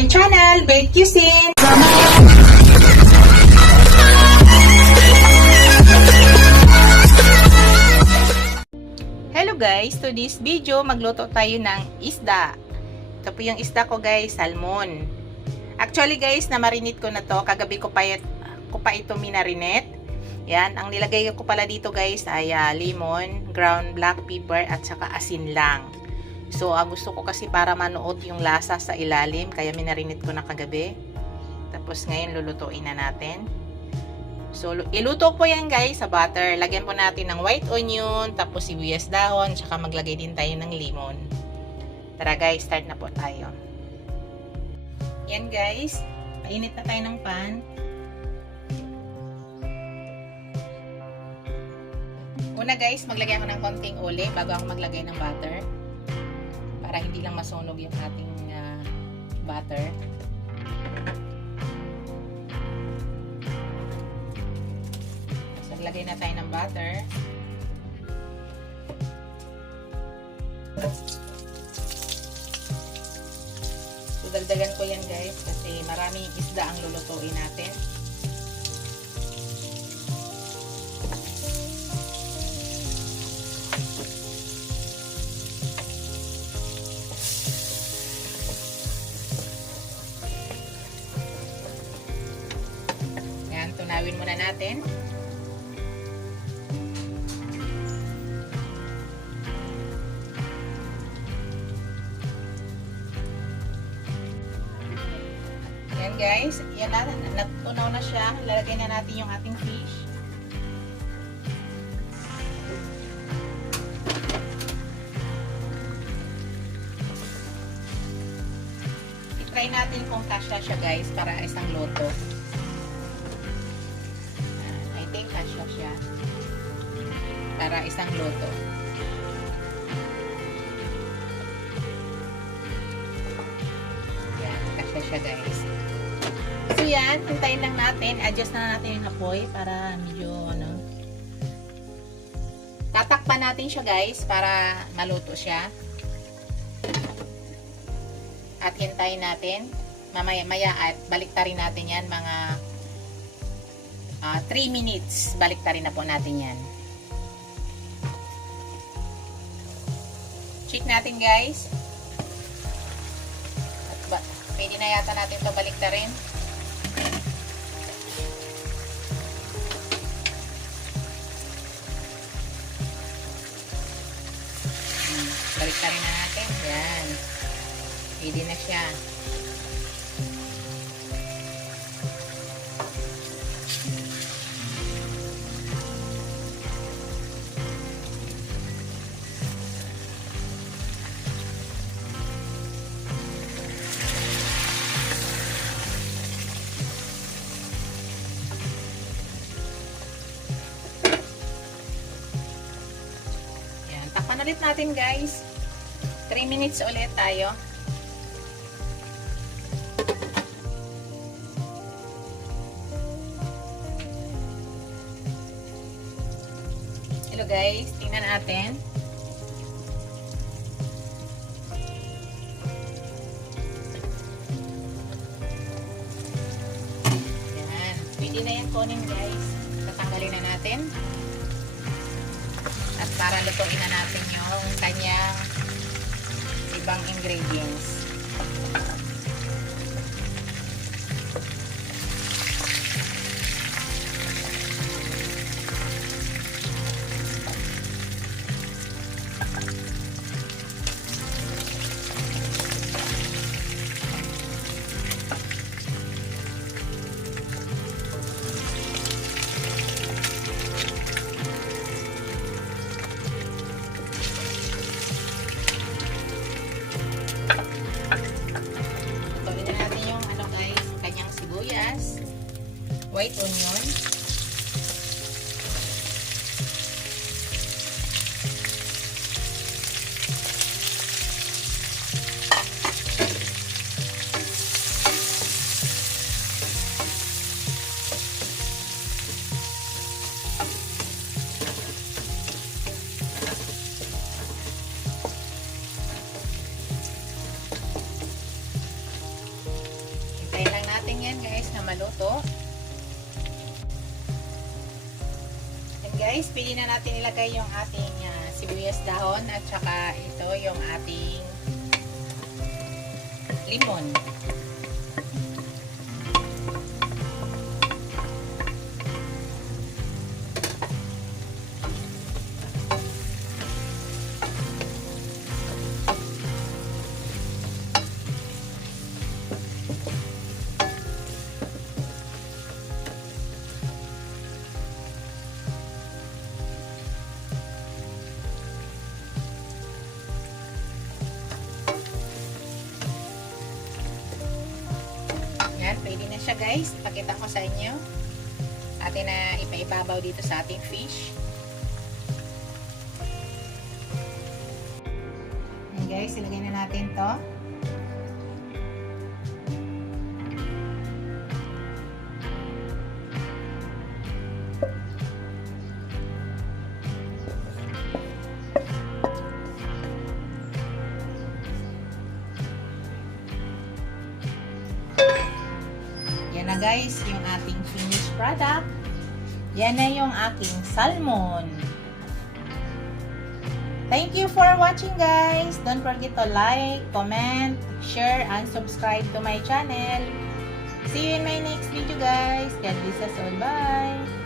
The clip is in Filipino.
my channel, Bake Cuisine! Hello guys! To this video, magluto tayo ng isda. Ito po yung isda ko guys, salmon. Actually guys, namarinate ko na to. Kagabi ko pa ito minarinate. Yan, ang nilagay ko pala dito guys ay lemon, ground black pepper at saka asin lang. So, gusto ko kasi para manuot yung lasa sa ilalim, kaya minarinate ko na kagabi. Tapos ngayon lulutuin na natin. So, iluto po yan guys sa butter. Lagyan po natin ng white onion, tapos sibuyas dahon, tsaka maglagay din tayo ng lemon. Tara guys, start na po tayo. Yan guys, painit na tayo ng pan. Una guys, maglagay ako ng konting uli bago ako maglagay ng butter. Para hindi lang masunog yung ating butter. So, lagay na tayo ng butter. So, dagdagan ko yan guys kasi maraming isda ang lulutuin natin. Tunawin muna natin. Yan guys, yan na, natunaw na siya. Lalagay na natin yung ating fish. I-try natin kung kasya siya guys para isang loto. Kasya siya para isang loto. Yan, kasya siya guys. So yan, hintayin lang natin. Adjust na natin yung apoy para medyo tatakpan natin siya guys para maluto siya. At hintayin natin. Mamaya at baliktarin natin yan mga 3 minutes, baliktarin na po natin yan. Check natin guys. At pwede na yata natin ito baliktarin. Baliktarin na natin. Yan. Pwede na siya. Takpan ulit natin guys. 3 minutes ulit tayo. Hello guys, tingnan natin. Yan. Pwede na yan kunin guys. Tatanggalin na natin. At para lutuin na natin yung kanyang ibang ingredients. White onion, maluto. And guys, pwede na natin ilagay yung ating sibuyas dahon at saka ito yung ating limon. Yan, pwede na siya guys. Ipakita ko sa inyo. Atin na ipaibabaw dito sa ating fish. Yan guys, ilagay na natin to. Yan na guys, yung ating finished product. Yan na yung aking salmon. Thank you for watching guys. Don't forget to like, comment, share, and subscribe to my channel. See you in my next video guys. God bless us all. Bye!